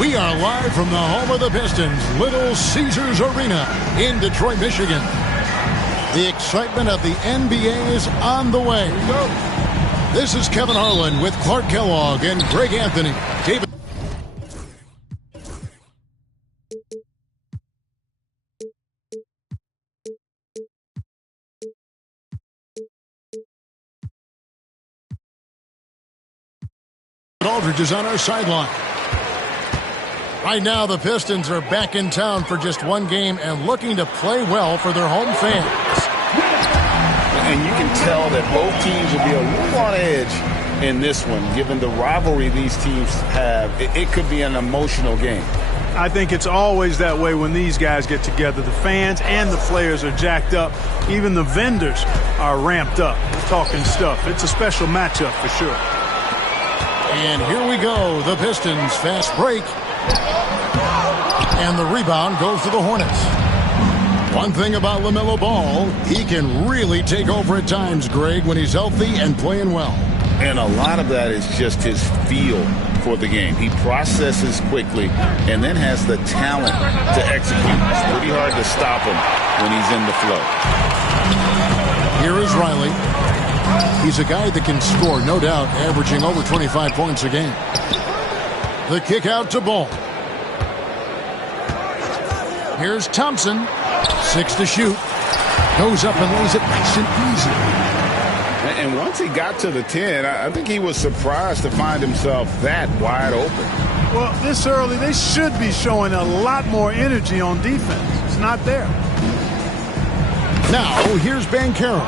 We are live from the home of the Pistons, Little Caesars Arena in Detroit, Michigan. The excitement of the NBA is on the way. This is Kevin Harlan with Clark Kellogg and Greg Anthony. David. Aldridge is on our sideline. Right now, the Pistons are back in town for just one game and looking to play well for their home fans. And you can tell that both teams will be a little on edge in this one, given the rivalry these teams have. It could be an emotional game. I think it's always that way when these guys get together. The fans and the players are jacked up. Even the vendors are ramped up, talking stuff. It's a special matchup for sure. And here we go. The Pistons fast break. And the rebound goes to the Hornets. One thing about LaMelo Ball, he can really take over at times, Greg, when he's healthy and playing well. And a lot of that is just his feel for the game. He processes quickly and then has the talent to execute. It's pretty hard to stop him when he's in the flow. Here is Riley. He's a guy that can score, no doubt, averaging over 25 points a game. The kick out to Ball. Here's Thompson. 6 to shoot. Goes up and lays it nice and easy. And once he got to the 10, I think he was surprised to find himself that wide open. Well, this early, they should be showing a lot more energy on defense. It's not there. Now, here's Banchero.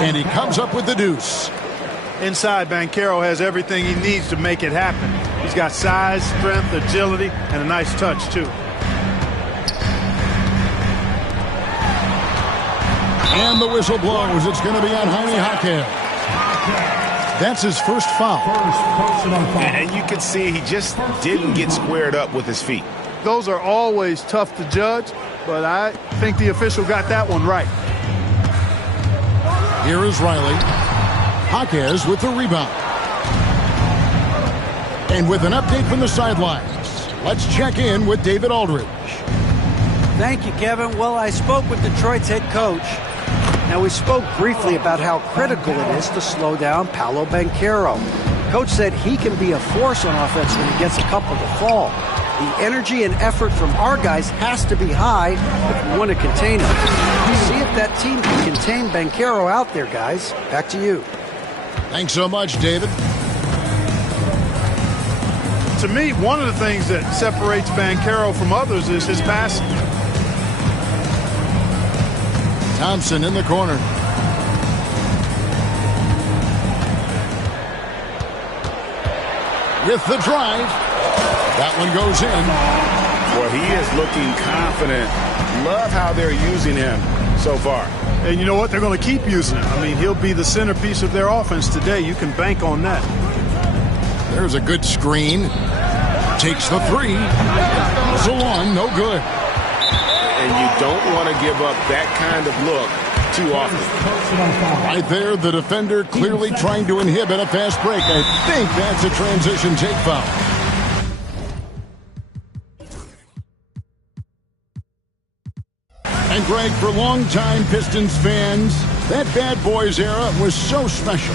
And he comes up with the deuce. Inside, Banchero has everything he needs to make it happen. He's got size, strength, agility, and a nice touch, too. And the whistle blows. It's going to be on Jaime Jaquez. That's his first foul. And you can see he just didn't get squared up with his feet. Those are always tough to judge, but I think the official got that one right. Here is Riley. Jaquez with the rebound. And with an update from the sidelines, let's check in with David Aldridge. Thank you, Kevin. Well, I spoke with Detroit's head coach. Now, we spoke briefly about how critical it is to slow down Paolo Banchero. Coach said he can be a force on offense when he gets a couple to fall. The energy and effort from our guys has to be high if we want to contain him. See if that team can contain Banchero out there, guys. Back to you. Thanks so much, David. To me, one of the things that separates Banchero from others is his passing. Thompson in the corner. With the drive. That one goes in. Well, he is looking confident. Love how they're using him so far. And you know what? They're going to keep using him. I mean, he'll be the centerpiece of their offense today. You can bank on that. There's a good screen. Takes the three. Salon, no good. And you don't want to give up that kind of look too often. Right there, the defender clearly trying to inhibit a fast break. I think that's a transition take foul. And Greg, for longtime Pistons fans, that bad boys era was so special.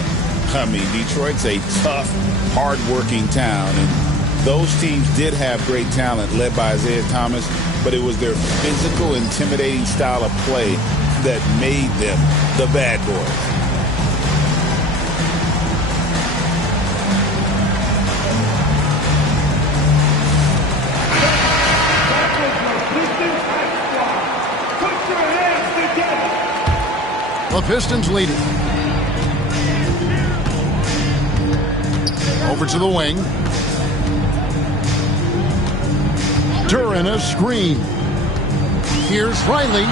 I mean, Detroit's a tough, hard-working town, and those teams did have great talent led by Isaiah Thomas, but it was their physical, intimidating style of play that made them the bad boys. The Pistons lead it. Over to the wing. Duran a screen. Here's Riley.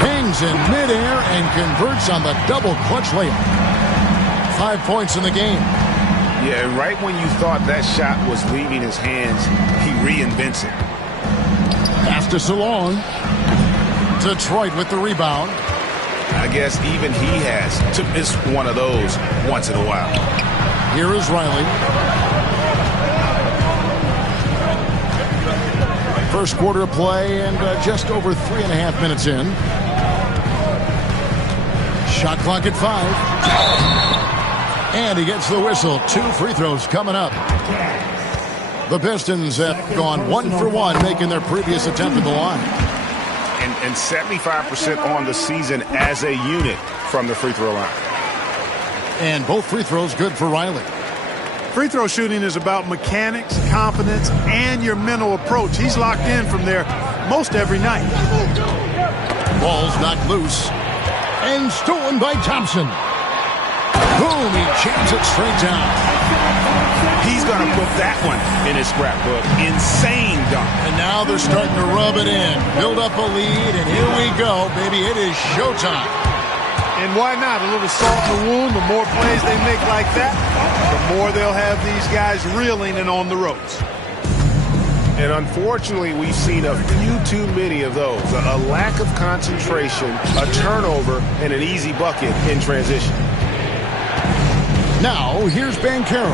Hangs in midair and converts on the double clutch layup. 5 points in the game. Yeah, and right when you thought that shot was leaving his hands, he reinvents it. Pass to Salon. Detroit with the rebound. I guess even he has to miss one of those once in a while. Here is Riley. First quarter of play and just over 3.5 minutes in. Shot clock at 5. And he gets the whistle. 2 free throws coming up. The Pistons have gone 1 for 1, making their previous attempt at the line. And 75% on the season as a unit from the free throw line. And both free throws good for Riley. Free throw shooting is about mechanics, confidence, and your mental approach. He's locked in from there most every night. Ball's knocked loose. And stolen by Thompson. Boom, he jams it straight down. He's going to put that one in his scrapbook. Insane dunk. And now they're starting to rub it in. Build up a lead, and here we go, baby. It is showtime. And why not? A little salt in the wound. The more plays they make like that, the more they'll have these guys reeling and on the ropes. And unfortunately, we've seen a few too many of those. A lack of concentration, a turnover, and an easy bucket in transition. Now, here's Banchero.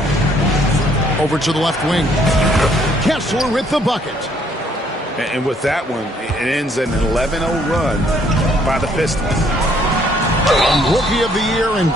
Over to the left wing. Kessler with the bucket. And with that one, it ends an 11-0 run by the Pistons. Rookie of the year and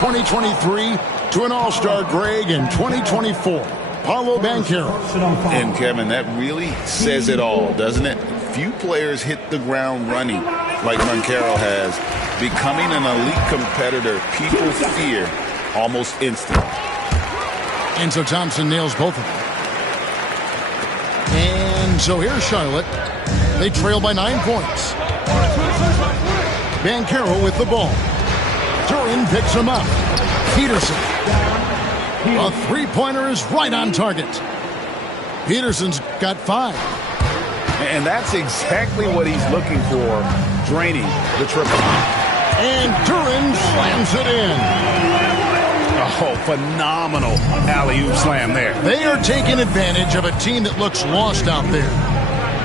2023 to an all-star Greg in 2024. Paolo Banchero. And Kevin, that really says it all, doesn't it? Few players hit the ground running like Banchero has, becoming an elite competitor people fear almost instantly. And so Thompson nails both of them. And so here's Charlotte. They trail by 9 points. Banchero with the ball. Duran picks him up. Peterson. A three-pointer is right on target. Peterson's got 5. And that's exactly what he's looking for, draining the triple. And Duran slams it in. Oh, phenomenal alley-oop slam there. They are taking advantage of a team that looks lost out there.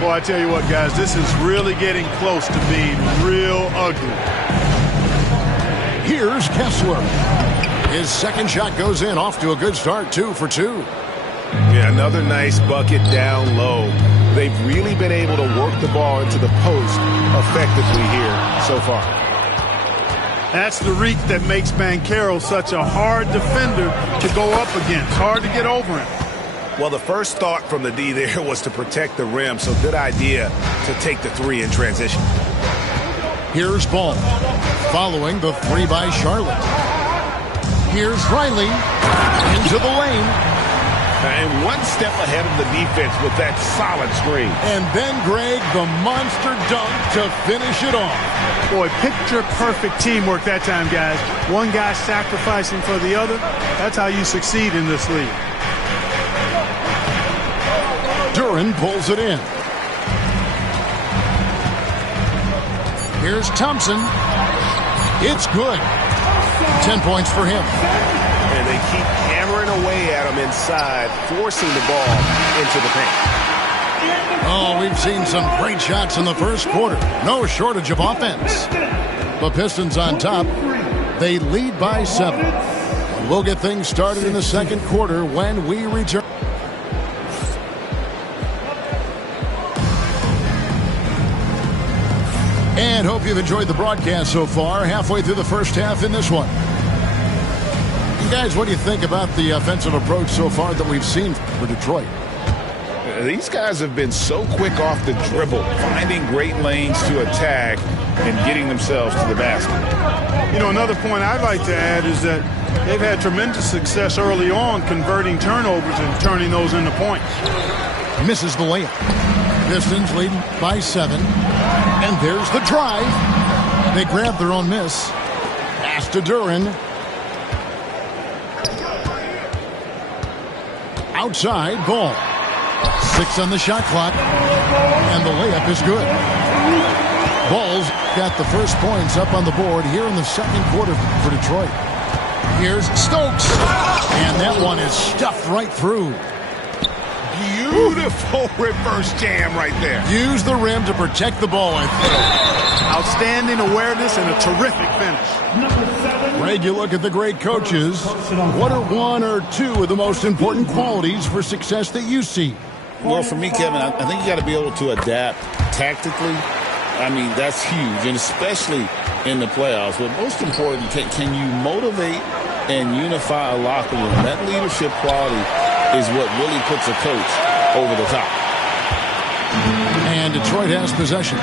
Well, I tell you what, guys, this is really getting close to being real ugly. Here's Kessler. His second shot goes in, off to a good start, 2 for 2. Yeah, another nice bucket down low. They've really been able to work the ball into the post effectively here so far. That's the reek that makes Banchero such a hard defender to go up against. Hard to get over him. Well, the first thought from the D there was to protect the rim, so good idea to take the three in transition. Here's Ball, following the three by Charlotte. Here's Riley, into the lane. And one step ahead of the defense with that solid screen. And then Greg, the monster dunk to finish it off. Boy, picture-perfect teamwork that time, guys. One guy sacrificing for the other. That's how you succeed in this league. Duran pulls it in. Here's Thompson. It's good. 10 points for him. And they keep hammering away at him inside, forcing the ball into the paint. Oh, we've seen some great shots in the first quarter. No shortage of offense. The Pistons on top. They lead by 7. We'll get things started in the second quarter when we return. And hope you've enjoyed the broadcast so far. Halfway through the first half in this one. Guys, what do you think about the offensive approach so far that we've seen for Detroit? These guys have been so quick off the dribble, finding great lanes to attack and getting themselves to the basket. You know, another point I'd like to add is that they've had tremendous success early on converting turnovers and turning those into points. Misses the layup. Pistons leading by 7. And there's the drive. They grab their own miss. Pass to Duran. Outside, Ball. 6 on the shot clock. And the layup is good. Ball's got the first points up on the board here in the second quarter for Detroit. Here's Stokes. And that one is stuffed right through. Beautiful reverse jam right there. Use the rim to protect the ball, I think. Outstanding awareness and a terrific finish. Greg, you look at the great coaches. What are one or two of the most important qualities for success that you see? Well, for me, Kevin, I think you got to be able to adapt tactically. I mean, that's huge, and especially in the playoffs. But most important, can you motivate and unify a locker room? That leadership quality is what really puts a coach over the top. And Detroit has possession.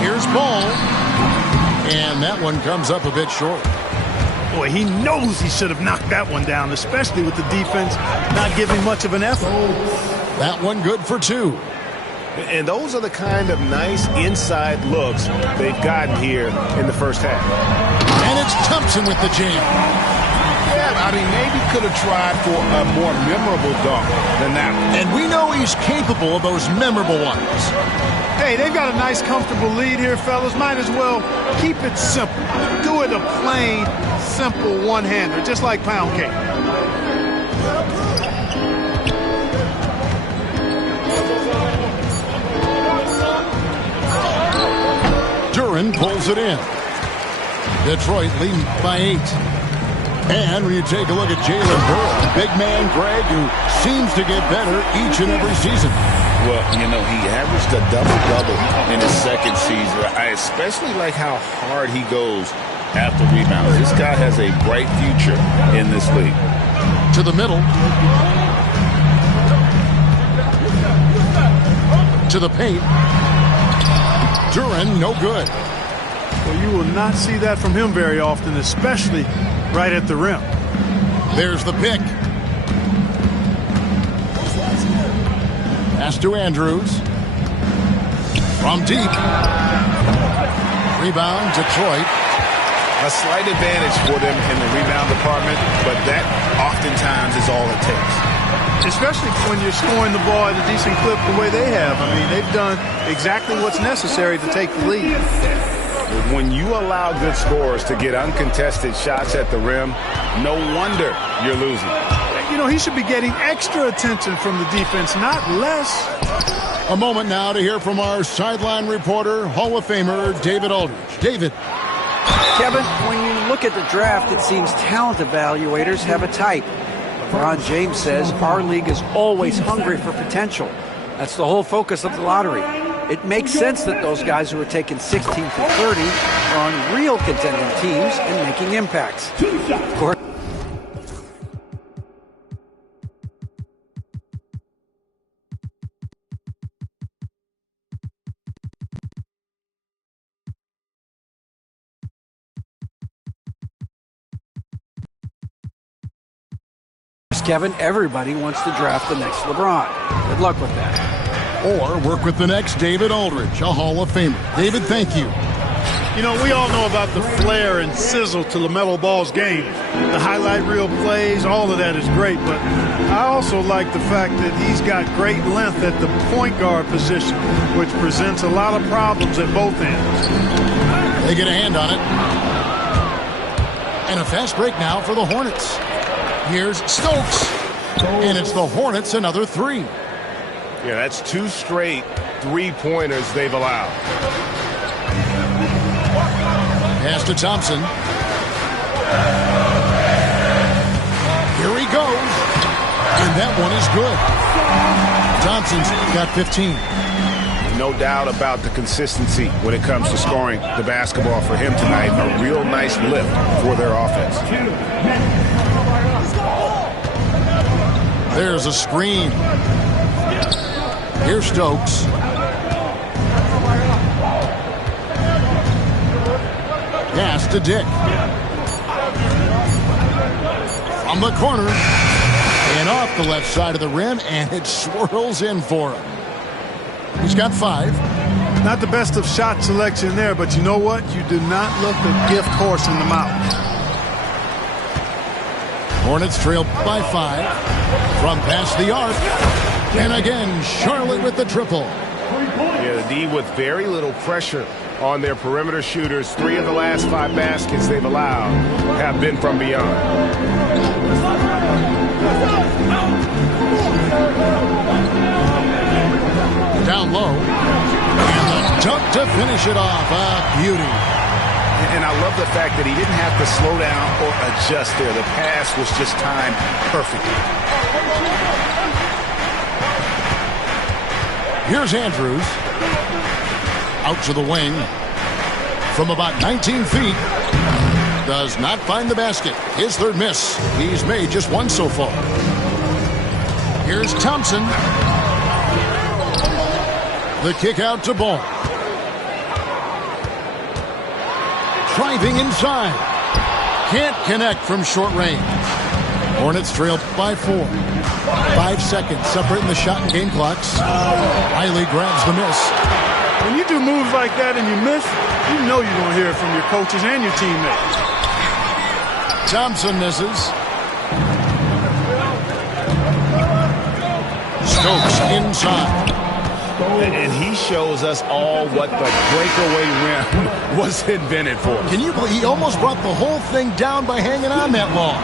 Here's Ball. And that one comes up a bit short. Boy, he knows he should have knocked that one down, especially with the defense not giving much of an effort. That one good for 2. And those are the kind of nice inside looks they've gotten here in the first half. And it's Thompson with the jam. Yeah, I mean, maybe could have tried for a more memorable dunk than that one. And we know he's capable of those memorable ones. Hey, they've got a nice, comfortable lead here, fellas. Might as well keep it simple. Do it a plain, simple one-hander, just like pound cake. Duran pulls it in. Detroit leading by 8. And when you take a look at Jalen Burrow, big man Greg, who seems to get better each and every season. Well, you know, he averaged a double-double in his second season. I especially like how hard he goes after rebounds. This guy has a bright future in this league. To the middle. To the paint. Duran, no good. Well, you will not see that from him very often, especially right at the rim. There's the pick. Pass to Andrews. From deep. Rebound, Detroit. A slight advantage for them in the rebound department, but that oftentimes is all it takes. Especially when you're scoring the ball at a decent clip the way they have. I mean, they've done exactly what's necessary to take the lead. When you allow good scorers to get uncontested shots at the rim, no wonder you're losing. You know, he should be getting extra attention from the defense, not less. A moment now to hear from our sideline reporter, Hall of Famer David Aldridge. David. Kevin, when you look at the draft, it seems talent evaluators have a type. LeBron James says our league is always hungry for potential. That's the whole focus of the lottery. It makes sense that those guys who are taking 16 to 30 are on real contending teams and making impacts. Of course, Kevin, everybody wants to draft the next LeBron. Good luck with that. Or work with the next David Aldridge, a Hall of Famer. David, thank you. You know, we all know about the flair and sizzle to LaMelo Ball's game. The highlight reel plays, all of that is great, but I also like the fact that he's got great length at the point guard position, which presents a lot of problems at both ends. They get a hand on it. And a fast break now for the Hornets. Here's Stokes. And it's the Hornets another three. Yeah, that's 2 straight three-pointers they've allowed. Pass to Thompson. Here he goes. And that one is good. Thompson's got 15. No doubt about the consistency when it comes to scoring the basketball for him tonight. A real nice lift for their offense. There's a screen. Here's Stokes. Pass to Dick. From the corner. And off the left side of the rim, and it swirls in for him. He's got 5. Not the best of shot selection there, but you know what? You do not look a gift horse in the mouth. Hornets trail by 5. From past the arc. And again, Charlotte with the triple. Yeah, the D with very little pressure on their perimeter shooters. 3 of the last 5 baskets they've allowed have been from beyond. Down low. And the dunk to finish it off. A beauty. And I love the fact that he didn't have to slow down or adjust there. The pass was just timed perfectly. Here's Andrews. Out to the wing. From about 19 feet. Does not find the basket. His third miss. He's made just 1 so far. Here's Thompson. The kick out to Ball. Driving inside. Can't connect from short range. Hornets trail by 4. 5 seconds separating the shot and game clocks. Riley grabs the miss. When you do moves like that and you miss, you know you're going to hear it from your coaches and your teammates. Thompson misses. Stokes inside. And he shows us all what the breakaway rim was invented for. Can you believe he almost brought the whole thing down by hanging on that long?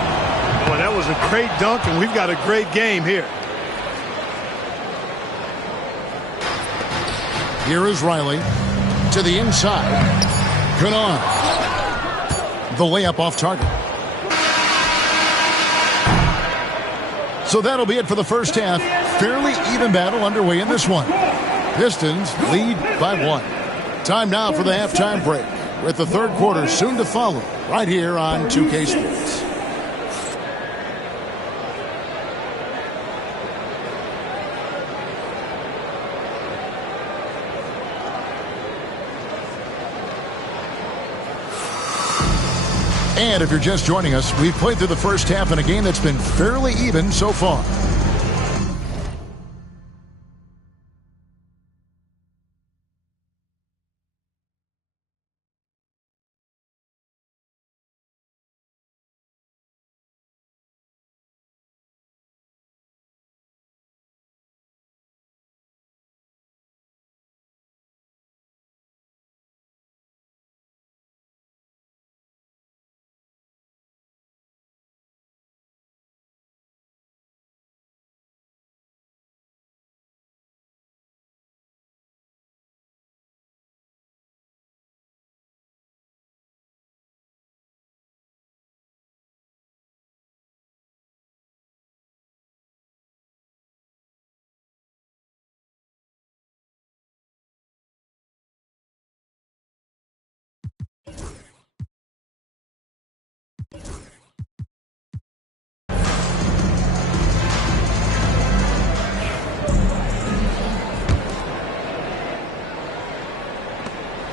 Boy, that was a great dunk, and we've got a great game here. Here is Riley to the inside. Canard. The layup off target. So that'll be it for the first half. Fairly even battle underway in this one. Pistons lead by 1. Time now for the halftime break, with the third quarter soon to follow, right here on 2K Sports. And if you're just joining us, we've played through the first half in a game that's been fairly even so far.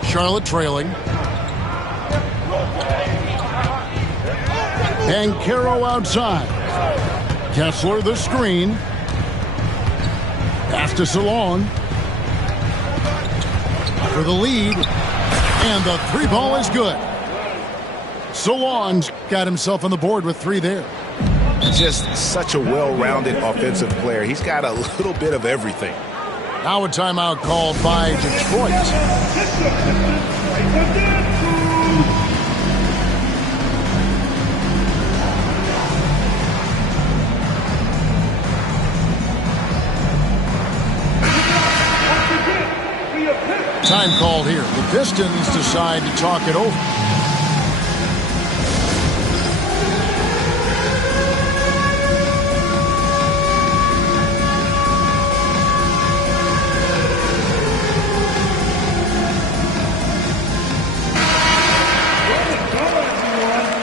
Charlotte trailing. Banchero outside. Kessler the screen. Pass to Salon. For the lead. And the three ball is good. Salon's got himself on the board with 3 there. Just such a well-rounded offensive player. He's got a little bit of everything. Now a timeout called by Detroit. Time called here. The Pistons decide to talk it over.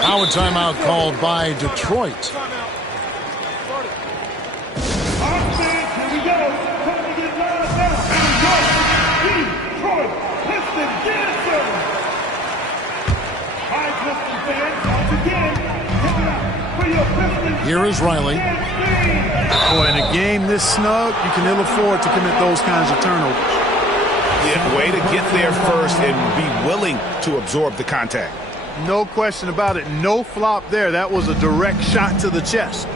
Now a timeout called by Detroit. Here is Riley. Boy, in a game this snug, you can ill afford to commit those kinds of turnovers. Yeah, way to get there first and be willing to absorb the contact. No question about it. No flop there. That was a direct shot to the chest.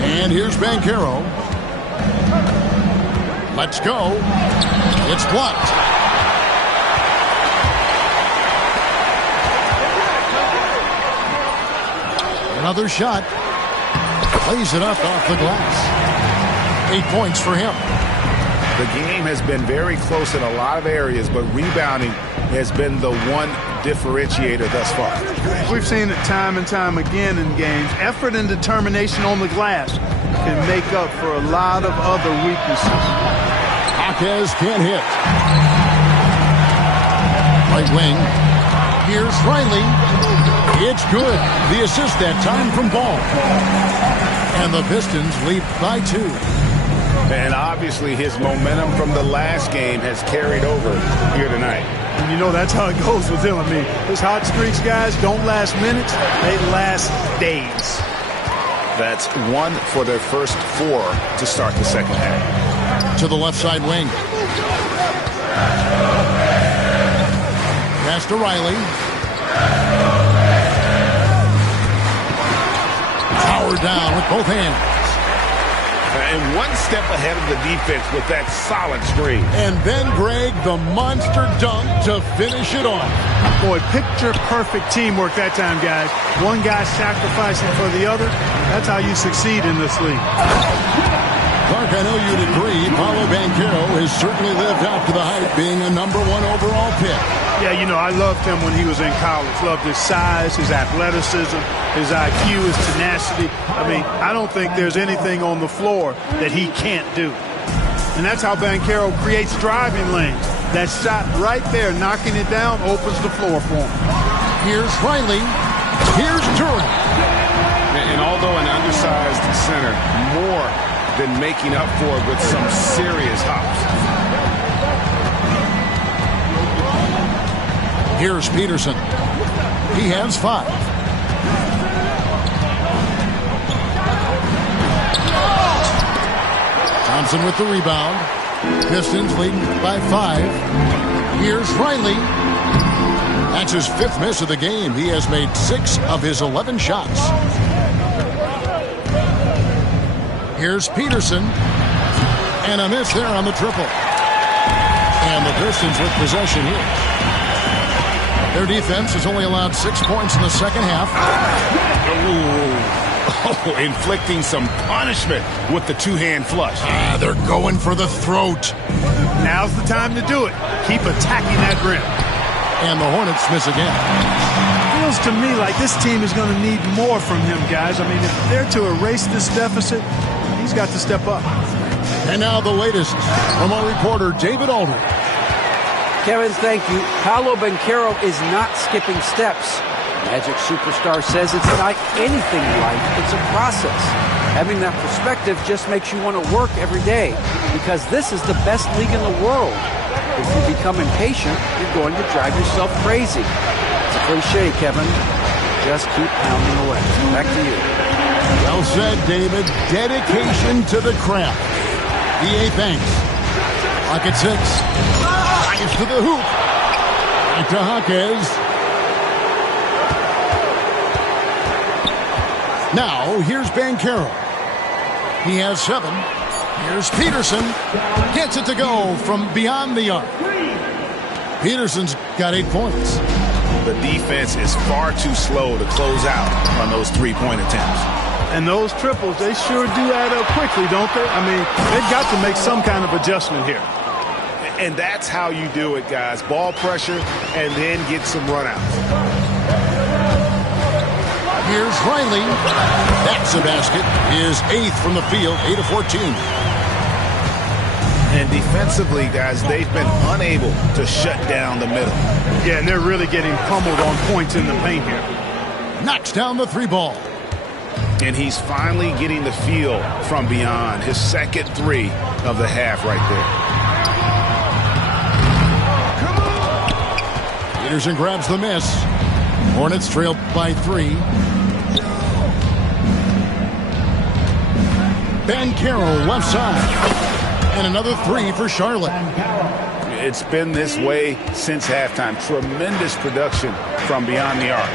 And here's Banchero. Let's go. It's blocked. Another shot. Plays it up off the glass. 8 points for him. The game has been very close in a lot of areas, but rebounding has been the one differentiator thus far. We've seen it time and time again in games. Effort and determination on the glass can make up for a lot of other weaknesses. Jaquez can't hit. Right wing. Here's Riley. It's good. The assist that time from Ball. And the Pistons lead by 2. And obviously his momentum from the last game has carried over here tonight. And you know that's how it goes with him. I mean, his hot streaks, guys, don't last minutes. They last days. That's 1 for their first 4 to start the second half. To the left side wing. Pass to Riley. Power down with both hands. And one step ahead of the defense with that solid screen. And then, Greg, the monster dunk to finish it off. Boy, picture-perfect teamwork that time, guys. One guy sacrificing for the other. That's how you succeed in this league. Clark, I know you'd agree. Paolo Banchero has certainly lived up to the hype, being a #1 overall pick. Yeah, you know, I loved him when he was in college. Loved his size, his athleticism, his IQ, his tenacity. I mean, I don't think there's anything on the floor that he can't do. And that's how Banchero creates driving lanes. That shot right there, knocking it down, opens the floor for him. Here's Riley. Here's Durant. And although an undersized center, more than making up for it with some serious hops. Here's Peterson. He has 5. Thompson with the rebound. Pistons leading by 5. Here's Riley. That's his 5th miss of the game. He has made 6 of his 11 shots. Here's Peterson. And a miss there on the triple. And the Pistons with possession here. Their defense has only allowed 6 points in the second half. Oh, inflicting some punishment with the 2-hand flush. They're going for the throat. Now's the time to do it. Keep attacking that rim. And the Hornets miss again. Feels to me like this team is going to need more from him, guys. I mean, if they're to erase this deficit, he's got to step up. And now the latest from our reporter, David Aldridge. Kevin, thank you. Paolo Banchero is not skipping steps. Magic superstar says it's not anything in life, it's a process. Having that perspective just makes you want to work every day because this is the best league in the world. If you become impatient, you're going to drive yourself crazy. It's a cliche, Kevin. Just keep pounding away. Back to you. Well said, David. Dedication to the craft. EA thanks. Pocket 6. Drives to the hoop. Back to Jaquez. Now, here's Banchero. He has 7. Here's Peterson. Gets it to go from beyond the arc. Peterson's got 8 points. The defense is far too slow to close out on those three-point attempts. And those triples, they sure do add up quickly, don't they? I mean, they've got to make some kind of adjustment here. And that's how you do it, guys. Ball pressure and then get some runouts. Here's Riley. That's a basket. His 8th from the field, 8 of 14. And defensively, guys, they've been unable to shut down the middle. Yeah, and they're really getting pummeled on points in the paint here. Knocks down the 3 ball. And he's finally getting the feel from beyond. His second 3 of the half right there. Peterson grabs the miss. Hornets trail by 3. Banchero left side. And another 3 for Charlotte. It's been this way since halftime. Tremendous production from beyond the arc.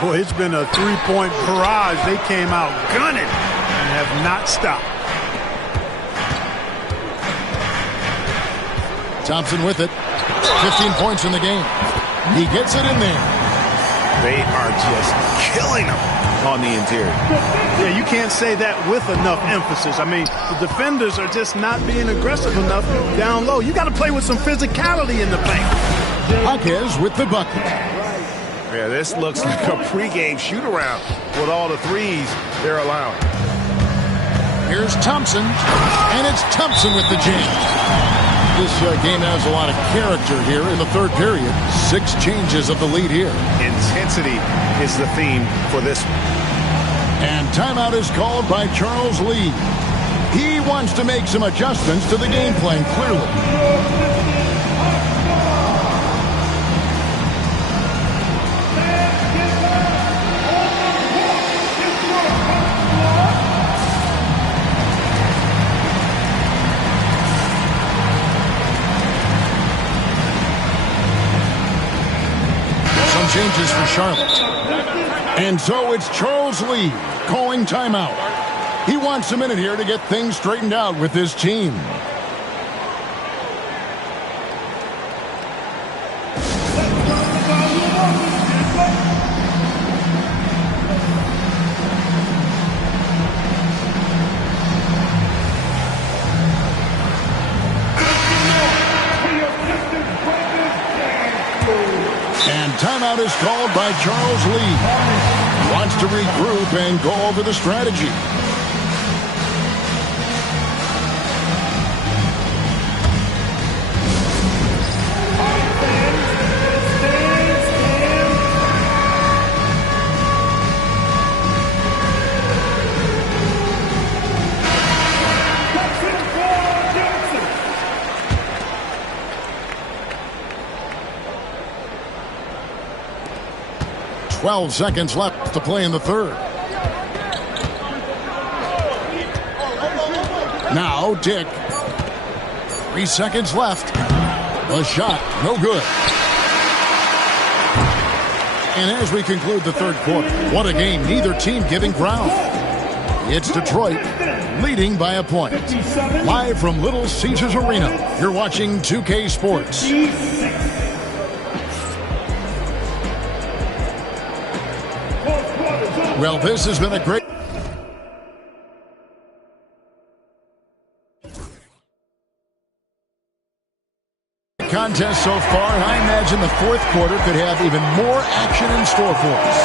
Boy, it's been a 3-point barrage. They came out gunning and have not stopped. Thompson with it. 15 points in the game. He gets it in there. They are just killing them on the interior. Yeah, you can't say that with enough emphasis. I mean, the defenders are just not being aggressive enough down low. You got to play with some physicality in the paint. Jaquez with the bucket. Yeah, this looks like a pregame shoot-around with all the threes they're allowing. Here's Thompson, and it's Thompson with the jam. This game has a lot of character here in the third period. 6 changes of the lead here. Intensity is the theme for this one. And timeout is called by Charles Lee. He wants to make some adjustments to the game plan, clearly. Changes for Charlotte. And so it's Charles Lee calling timeout. He wants a minute here to get things straightened out with his team. Timeout is called by Charles Lee. He wants to regroup and go over the strategy. Twelve seconds left to play in the third. Now Dick. 3 seconds left. The shot, no good. And as we conclude the third quarter, what a game, neither team giving ground. It's Detroit leading by a point. Live from Little Caesars Arena, you're watching 2K Sports. Well, this has been a great contest so far. I imagine the fourth quarter could have even more action in store for us.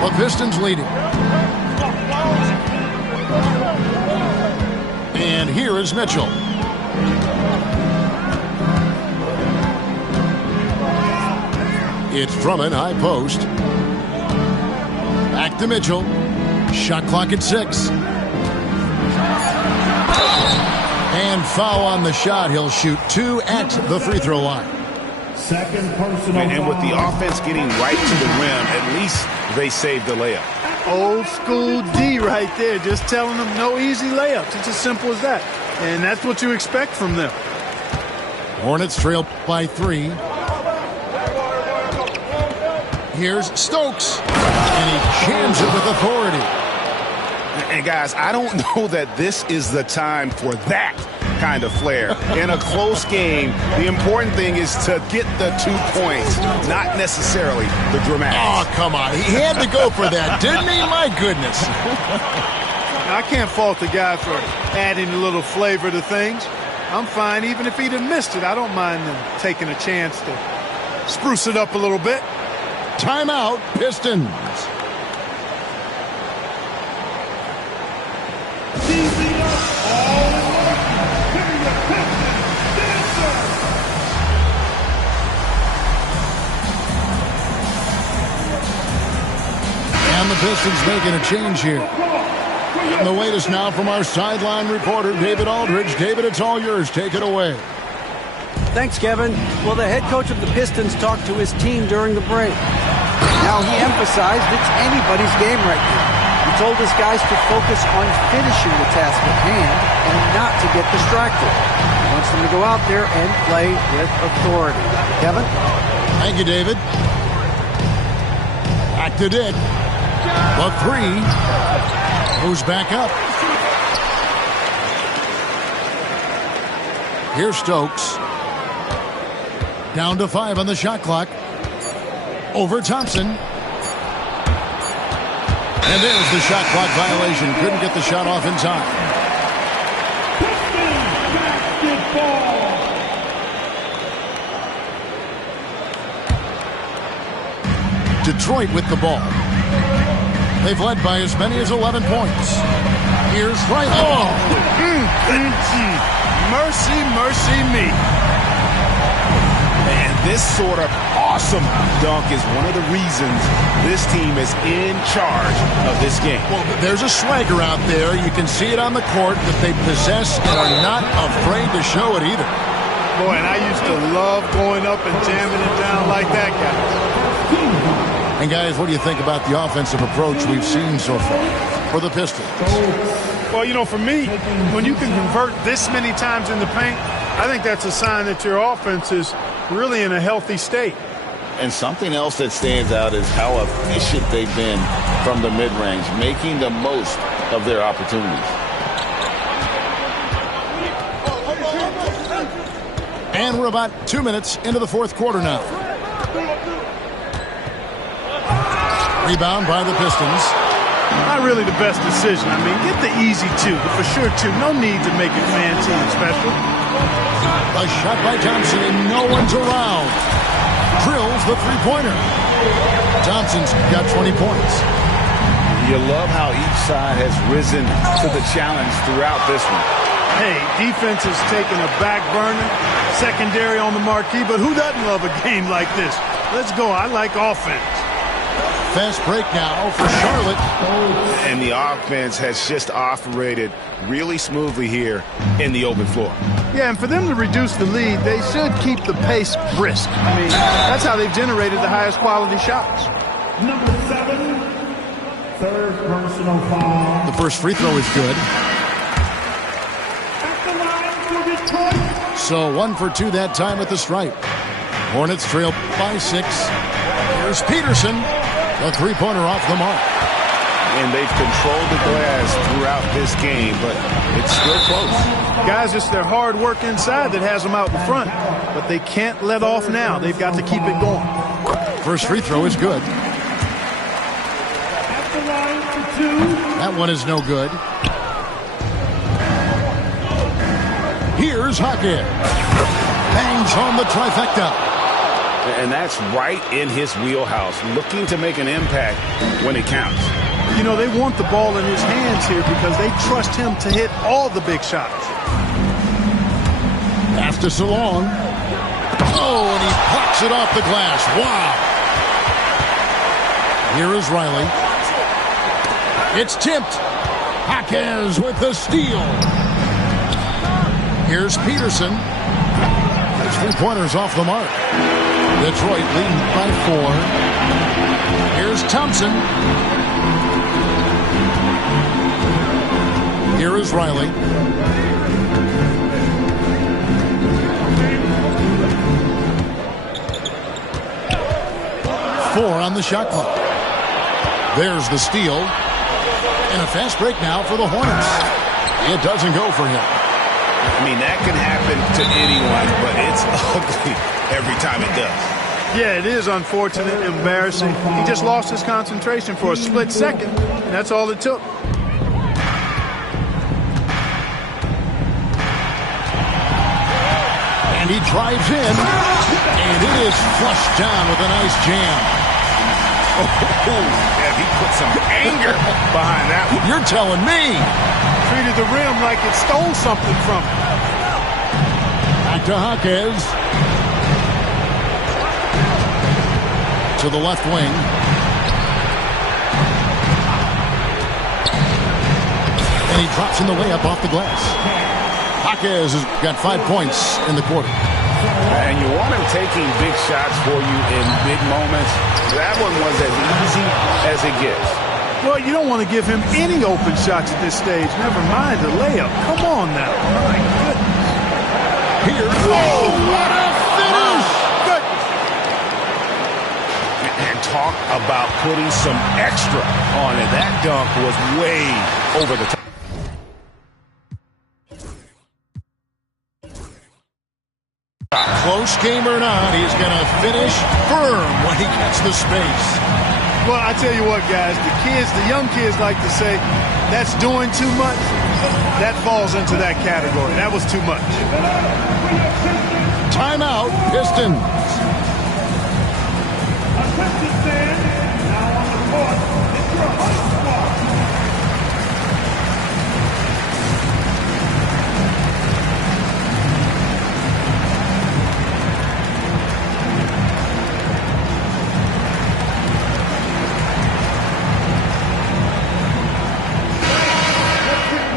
The Pistons leading. And here is Mitchell. It's Drummond, high post. Back to Mitchell. Shot clock at 6. And foul on the shot. He'll shoot 2 at the free throw line. Second personal And with the offense getting right to the rim, at least they saved the layup. Old school D right there, just telling them no easy layups. It's as simple as that. And that's what you expect from them. Hornets trail by 3. Here's Stokes. And he jams it with authority. And guys, I don't know that this is the time for that kind of flair. In a close game, the important thing is to get the 2 points, not necessarily the dramatics. Oh, come on. He had to go for that, didn't he? My goodness. I can't fault the guy for adding a little flavor to things. I'm fine even if he'd have missed it. I don't mind them taking a chance to spruce it up a little bit. Timeout, Pistons. And the Pistons making a change here. And the latest now from our sideline reporter, David Aldridge. David, it's all yours. Take it away. Thanks, Kevin. Well, the head coach of the Pistons talked to his team during the break. Now he emphasized it's anybody's game right now. He told his guys to focus on finishing the task at hand and not to get distracted. He wants them to go out there and play with authority. Kevin? Thank you, David. Back to Dick. The 3 goes back up. Here's Stokes. Down to 5 on the shot clock. Over Thompson. And there's the shot clock violation. Couldn't get the shot off in time. Detroit with the ball. They've led by as many as 11 points. Here's right. Oh! Mercy, mercy me. And this sort of awesome dunk is one of the reasons this team is in charge of this game. Well, there's a swagger out there. You can see it on the court that they possess and are not afraid to show it either. Boy, and I used to love going up and jamming it down like that, guys. And guys, what do you think about the offensive approach we've seen so far for the Pistons? Well, you know, for me, when you can convert this many times in the paint, I think that's a sign that your offense is really in a healthy state. And something else that stands out is how efficient they've been from the mid-range, making the most of their opportunities. And we're about 2 minutes into the fourth quarter now. Rebound by the Pistons. Not really the best decision. I mean, get the easy 2, the for sure 2. No need to make it fancy and special. A shot by Thompson and no one's around. Drills the three-pointer. Thompson's got 20 points. You love how each side has risen to the challenge throughout this one. Hey, defense is taking a back burner, secondary on the marquee, but who doesn't love a game like this? Let's go. I like offense. Fast break now for Charlotte. And the offense has just operated really smoothly here in the open floor. Yeah, and for them to reduce the lead, they should keep the pace brisk. I mean, that's how they've generated the highest quality shots. Number 7, third personal foul. The first free throw is good. At the line for Detroit. So 1 for 2 that time at the stripe. Hornets trail by 6. Here's Peterson. The three-pointer off the mark. And they've controlled the glass throughout this game, but it's still close. Guys, it's their hard work inside that has them out in front, but they can't let off now. They've got to keep it going. First free throw is good. At the line for 2. That one is no good. Here's Hackett. Bangs home the trifecta. And that's right in his wheelhouse, looking to make an impact when it counts. You know, they want the ball in his hands here because they trust him to hit all the big shots. Pass to Salong. Oh, and he plucks it off the glass. Wow. Here is Riley. It's tipped. Jaquez with the steal. Here's Peterson. His three-pointers off the mark. Detroit leading by 4. Here's Thompson. Here is Riley. Four on the shot clock. There's the steal. And a fast break now for the Hornets. It doesn't go for him. I mean, that can happen to anyone, but it's ugly every time it does. Yeah, it is unfortunate, embarrassing. He just lost his concentration for a split second, and that's all it took. And he drives in, and it is flushed down with a nice jam. Yeah, he put some anger behind that one. You're telling me. Treated the rim like it stole something from him. Back to Jaquez. To the left wing. And he drops in the layup off the glass. Jaquez has got 5 points in the quarter. And you want him taking big shots for you in big moments. That one was as easy as it gets. Well, you don't want to give him any open shots at this stage. Never mind the layup. Come on now. My goodness. Here. Oh, what a finish! Good. And talk about putting some extra on it. That dunk was way over the top. Close game or not, he's going to finish firm when he gets the space. Well, I tell you what, guys, the young kids like to say, that's doing too much. That falls into that category. That was too much. Timeout, Pistons. Attention fans, now on the court, it's your hot squad.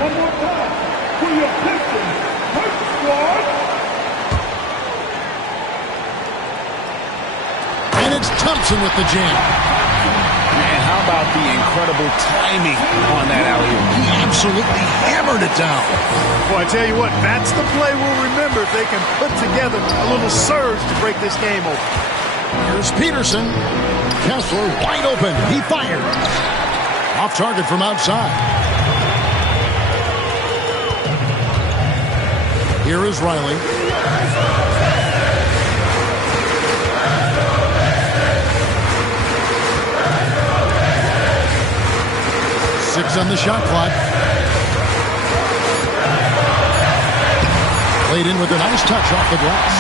One more time for your Pistons hot squad. And it's Thompson with the jam. Man, how about the incredible timing on that alley-oop? He absolutely hammered it down. Boy, I tell you what, that's the play we'll remember if they can put together a little surge to break this game open. Here's Peterson. Kessler wide open. He fired. Off target from outside. Here is Riley. Six on the shot clock. Played in with a nice touch off the glass.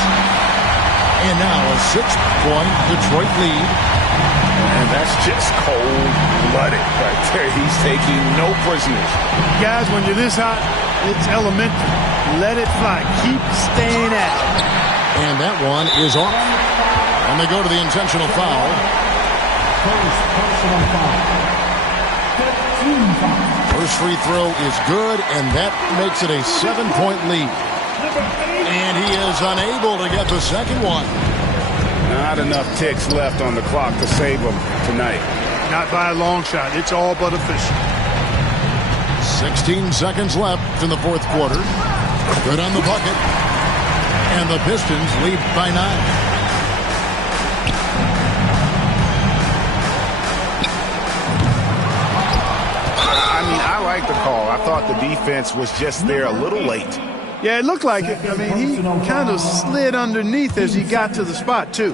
And now a 6-point Detroit lead. And that's just cold-blooded right there. He's taking no prisoners. Guys, when you're this hot, it's elementary. Let it fly. Keep staying at it. And that one is off. And they go to the intentional foul. First personal foul. 15 foul. First free throw is good, and that makes it a 7-point lead. And he is unable to get the second one. Not enough ticks left on the clock to save him tonight. Not by a long shot. It's all but official. 16 seconds left in the fourth quarter. Good on the bucket. And the Pistons lead by 9. I like the call. I thought the defense was just there a little late. Yeah, it looked like it. I mean, he kind of slid underneath as he got to the spot, too.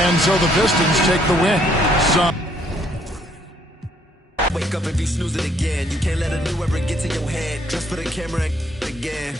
And so the Pistons take the win. Wake up if you snooze it again. You can't let a new era get to your head. Dress for the camera again.